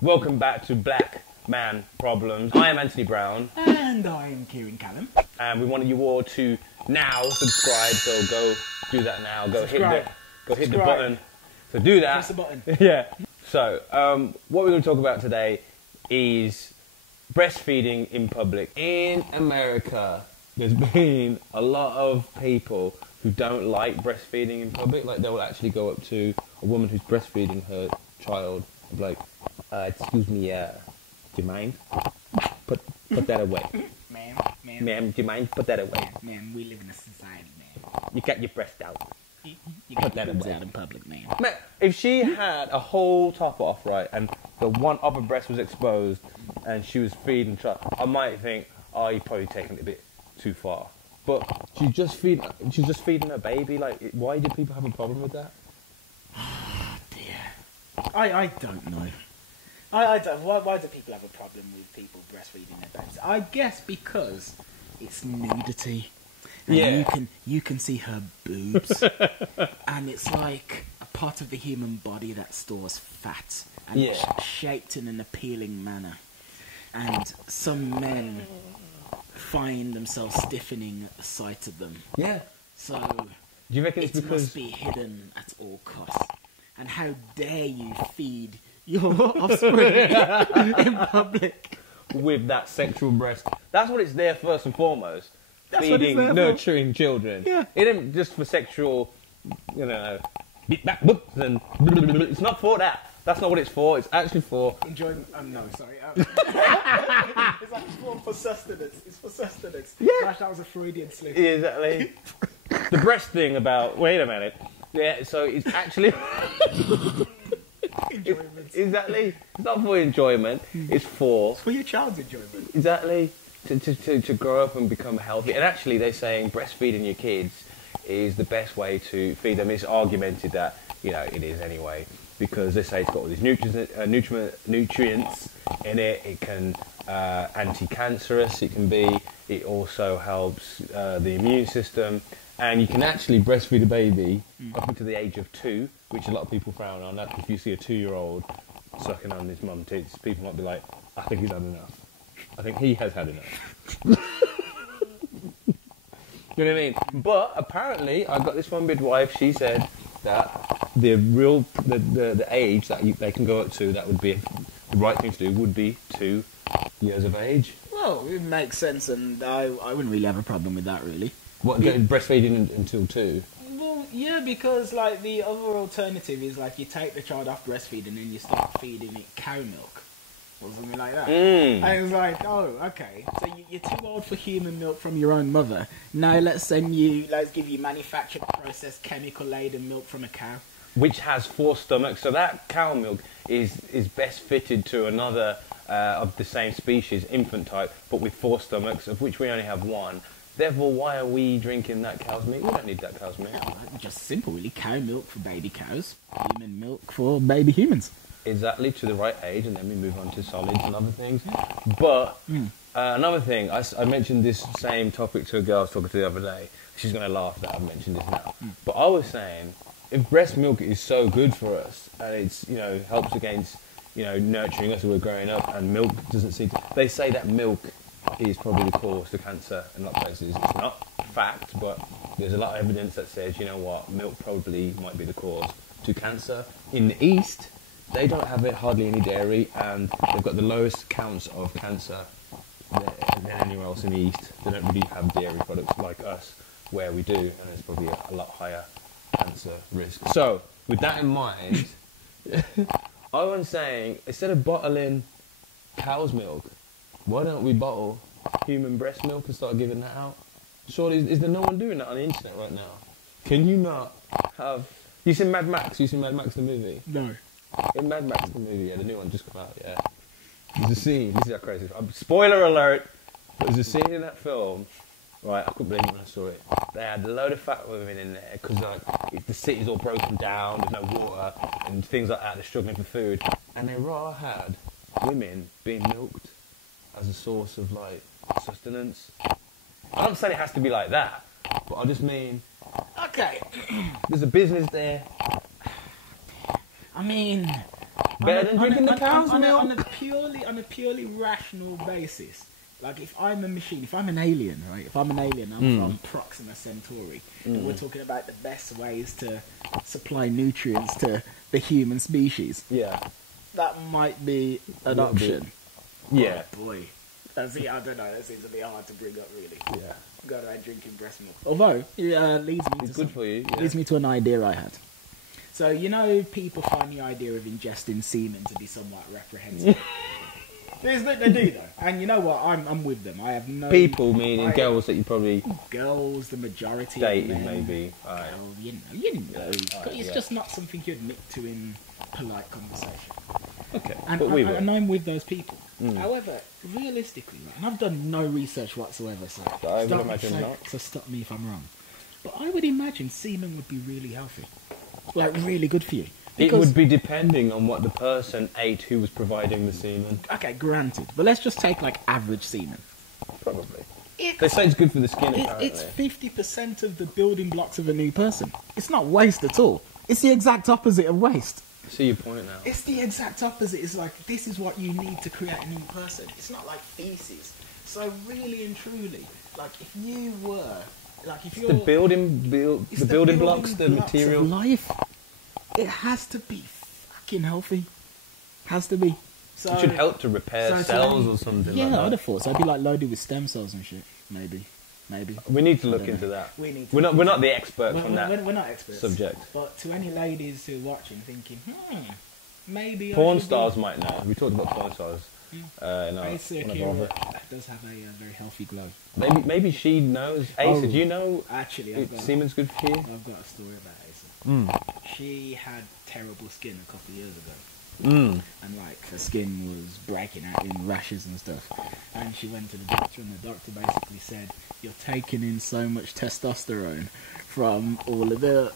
Welcome back to Black Man Problems. I am Anthony Brown. And I am Ciaran Callum. And we wanted you all to now subscribe, so go do that now. Go hit the button. So do that. Press the button. Yeah. So, what we're going to talk about today is breastfeeding in public. In America, there's been a lot of people who don't like breastfeeding in public. Like, they will actually go up to a woman who's breastfeeding her child and be like, excuse me, do you mind? Put that away. Ma'am, do you mind? Put that away. Ma'am, we live in a society, man. You got your breast out. You Put got that your boobs away. out in public, man. Man, if she had a whole top off, right, and the one upper breast was exposed and she was feeding child, I might think, oh, you're probably taking it a bit too far. But she's just feeding her baby. Like, why do people have a problem with that? Dear. I don't know. I don't. Why do people have a problem with people breastfeeding their babies? I guess because it's nudity. And Yeah. you can see her boobs. And it's like a part of the human body that stores fat. And it's shaped in an appealing manner. And some men find themselves stiffening at the sight of them. Yeah. So Do you reckon it's it because... must be hidden at all costs. And how dare you feed your offspring in public? with that sexual breast. That's what it's there first and foremost. That's what it's Feeding, there for. nurturing children. Yeah. It isn't just for sexual, beat back books and... It's not for that. That's not what it's for. It's actually for... Enjoyment. No, sorry. It's actually for sustenance. It's for sustenance. Yeah. Gosh, that was a Freudian slip. Exactly. The breast thing about... Wait a minute. Yeah, so it's actually... Enjoyment. Exactly. It's not for enjoyment. It's for... For your child's enjoyment. Exactly. To grow up and become healthy. And actually, they're saying breastfeeding your kids is the best way to feed them. It's argumented that, it is anyway, because they say it's got all these nutrients in it. It can anti-cancerous. It can be. It also helps the immune system. And you can actually breastfeed a baby up until the age of 2, which a lot of people frown on. That if you see a 2-year-old sucking on his mum tits, people might be like, I think he's had enough. I think he has had enough. You know what I mean? But apparently, I got this one midwife. She said that the age that they can go up to, that would be the right thing to do, would be 2 years of age. Well, it makes sense, and I wouldn't really have a problem with that, really. What, breastfeeding until 2? Well, yeah, because like the other alternative is like you take the child off breastfeeding and you start feeding it cow milk or something like that. And it's like, oh, okay, so you're too old for human milk from your own mother. Now let's give you manufactured, processed, chemical-laden milk from a cow, which has 4 stomachs. So that cow milk is best fitted to another of the same species, infant type, but with 4 stomachs, of which we only have 1. Therefore, why are we drinking that cow's milk? We don't need that cow's milk. No, just simple, really. Cow milk for baby cows, human milk for baby humans. Exactly, to the right age, and then we move on to solids and other things. But another thing, I mentioned this same topic to a girl I was talking to the other day. She's going to laugh that I've mentioned this now. But I was saying, if breast milk is so good for us, and it's helps against nurturing us as we're growing up, and milk doesn't seem to... They say that milk is probably the cause to cancer in a lot of places. It's not fact, but there's a lot of evidence that says, milk probably might be the cause to cancer. In the East, they don't have hardly any dairy, and they've got the lowest counts of cancer than anywhere else in the East. They don't really have dairy products like us, where we do, and there's probably a lot higher cancer risk. So, with that in mind, I was saying, instead of bottling cow's milk, why don't we bottle human breast milk and start giving that out? Surely, is there no one doing that on the internet right now? Can you not have... You seen Mad Max? You seen Mad Max the movie? No. In Mad Max the movie, the new one just come out, There's a scene, this is how crazy... Spoiler alert! There's a scene in that film, right, I couldn't believe it when I saw it. They had a load of fat women in there, because the city's all broken down, there's no water, and things like that, they're struggling for food. And they had women being milked as a source of, sustenance. I'm not saying it has to be like that, but I just mean... Okay. There's a business there. I mean, Better than drinking the cow's milk. On a purely rational basis. Like, if I'm a machine, if I'm an alien, right? If I'm an alien, I'm from Proxima Centauri, and we're talking about the best ways to supply nutrients to the human species. Yeah. That might be an option. Yeah. Oh, boy. I don't know. That seems a bit hard to bring up, really. Yeah. Got around drinking breast milk. Although, it leads me It's to good for you. Yeah. leads me to an idea I had. So, you know, people find the idea of ingesting semen to be somewhat reprehensible. They do, though. And you know what? I'm with them. I have no... People, meaning girls that you probably... Girls, the majority dated, of men. maybe. Right. Girl, you know. It's just not something you admit to in polite conversation. Okay, And, but we and, will. and I'm with those people. However, realistically, right, and I've done no research whatsoever, so I would imagine not. So stop me if I'm wrong. But I would imagine semen would be really healthy. Like, really good for you. It would be depending on what the person ate who was providing the semen. Okay, granted. But let's just take, like, average semen. Probably. They say it's good for the skin, apparently. It's 50% of the building blocks of a new person. It's not waste at all. It's the exact opposite of waste. I see your point now. It's the exact opposite. It's like, this is what you need to create a new person. It's not like feces. So really and truly, like, if you were... Like, if you're... The building blocks, the material. Of life. It has to be fucking healthy. Has to be. So, it should help to repair cells or something like that. Yeah, I'd have thought so. I'd be like loaded with stem cells and shit. Maybe. We need to look into that. We're not the expert from that. We're not experts. Subject. But to any ladies who are watching, thinking, maybe porn stars might know. We talked about porn stars. Ace Ciaran does have a very healthy glow. Maybe she knows. Ace, do you know? Actually, semen's good for you. I've got a story about Ace. She had terrible skin a couple of years ago. And like her skin was breaking out in rashes and stuff, and she went to the doctor, and the doctor basically said, you're taking in so much testosterone from all of the...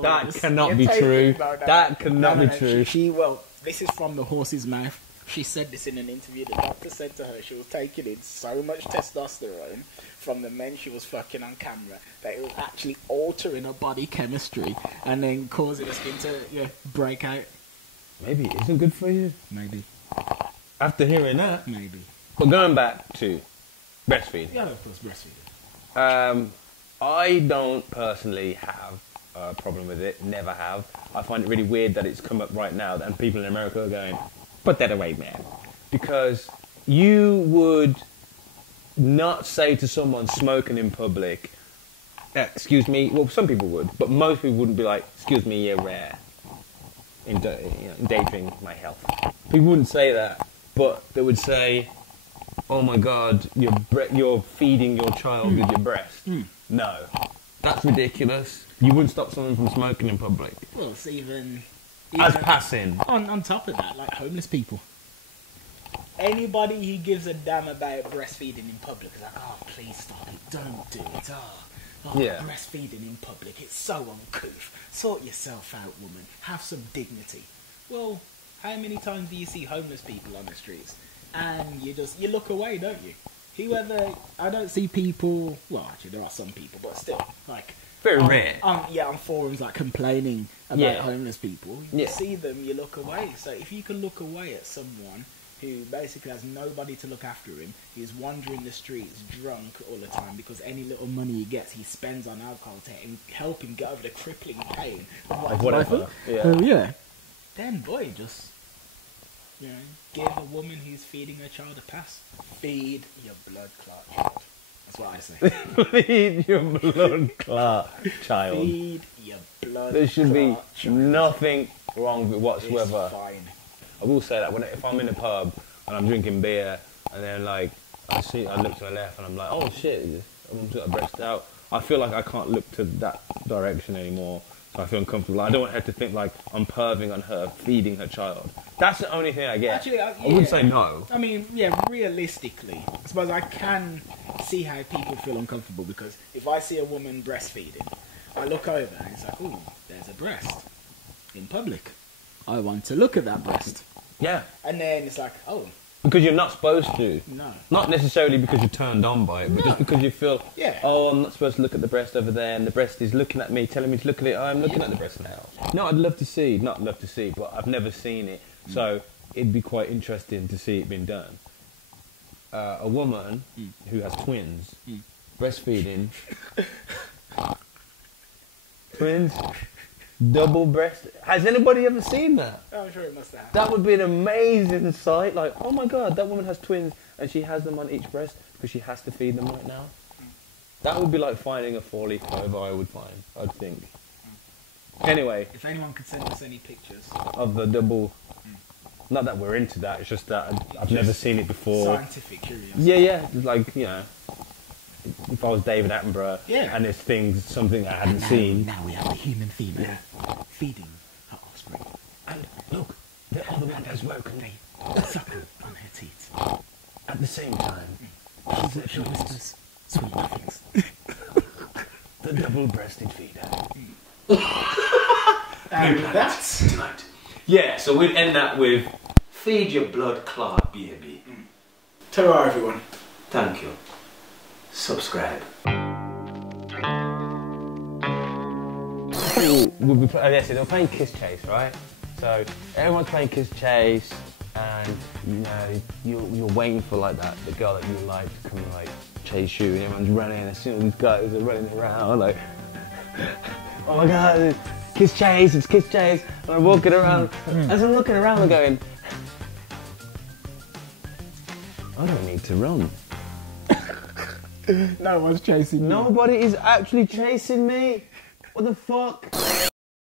That cannot be true. That cannot be true. Well, this is from the horse's mouth. She said this in an interview. The doctor said to her she was taking in so much testosterone from the men she was fucking on camera that it was actually altering her body chemistry and then causing her skin to break out. Maybe it isn't good for you. Maybe. After hearing that. Maybe. But going back to breastfeeding. Yeah, of course, breastfeeding. I don't personally have a problem with it. Never have. I find it really weird that it's come up right now and people in America are going, put that away, man. Because you would not say to someone smoking in public, excuse me, well, some people would, but most people wouldn't be like, excuse me, you're rare. Endangering my health. People wouldn't say that, but they would say, oh my God, you're feeding your child with your breast. No. That's ridiculous. You wouldn't stop someone from smoking in public. Well, it's even as passing. On top of that, like homeless people. Anybody who gives a damn about breastfeeding in public is like, oh, please stop it, don't do it. Breastfeeding in public, it's so uncouth. Sort yourself out, woman. Have some dignity. Well, how many times do you see homeless people on the streets? And you look away, don't you? I don't see people, well, actually there are some people, but still, like... Very rare. On forums like complaining about homeless people. You see them, you look away. So if you can look away at someone who basically has nobody to look after him, he's wandering the streets drunk all the time because any little money he gets, he spends on alcohol to help him get over the crippling pain of whatever. Then, boy, just give a woman who's feeding her child a pass. Feed your blood clot child. That's what I say. Feed your blood clot child. Feed your blood There should be child. nothing wrong with whatsoever. It's fine. I will say that if I'm in a pub and I'm drinking beer and then like I look to the left and I'm like, oh shit, I'm got a breast out. I feel like I can't look to that direction anymore. So I feel uncomfortable. I don't want her to think like I'm perving on her, feeding her child. That's the only thing I get. Actually, I wouldn't say no. I mean, realistically, I suppose I can see how people feel uncomfortable because if I see a woman breastfeeding, I look over and it's like, ooh, there's a breast in public. I want to look at that breast. Yeah. And then it's like, oh. Because you're not supposed to. No. Not necessarily because you're turned on by it, but just because you feel, oh, I'm not supposed to look at the breast over there, and the breast is looking at me, telling me to look at it. Oh, I'm looking at the breast now. No, I'd love to see, but I've never seen it. So it'd be quite interesting to see it being done. A woman who has twins, breastfeeding, twins, double breast. Has anybody ever seen that? I'm sure it must have. That would be an amazing sight. Like, oh my God, that woman has twins and she has them on each breast because she has to feed them right now. That would be like finding a four-leaf clover, I'd think. Anyway. If anyone could send us any pictures of the double... Not that we're into that, it's just that I've never seen it before. Scientific curiosity. Yeah, like, you know, if I was David Attenborough and this thing's something I hadn't seen. Now we have a human female feeding her offspring. And look, the other one has woken me. Suckle on her teeth. At the same time, She whispers sweet nothings. the double-breasted feeder. And that's tonight. Yeah, so we'd end that with feed your blood clot, baby. Ta-ra, everyone. Thank you. Subscribe. We'll be they were playing Kiss Chase, right? So everyone's playing Kiss Chase, and you know you're waiting for like the girl that you like to come and like chase you, and everyone's running, and as soon as these guys are running around, like, oh my God, Kiss Chase, it's Kiss Chase, and I'm walking around. As I'm looking around, I'm going, I don't need to run. No one's chasing me. Nobody is actually chasing me. What the fuck?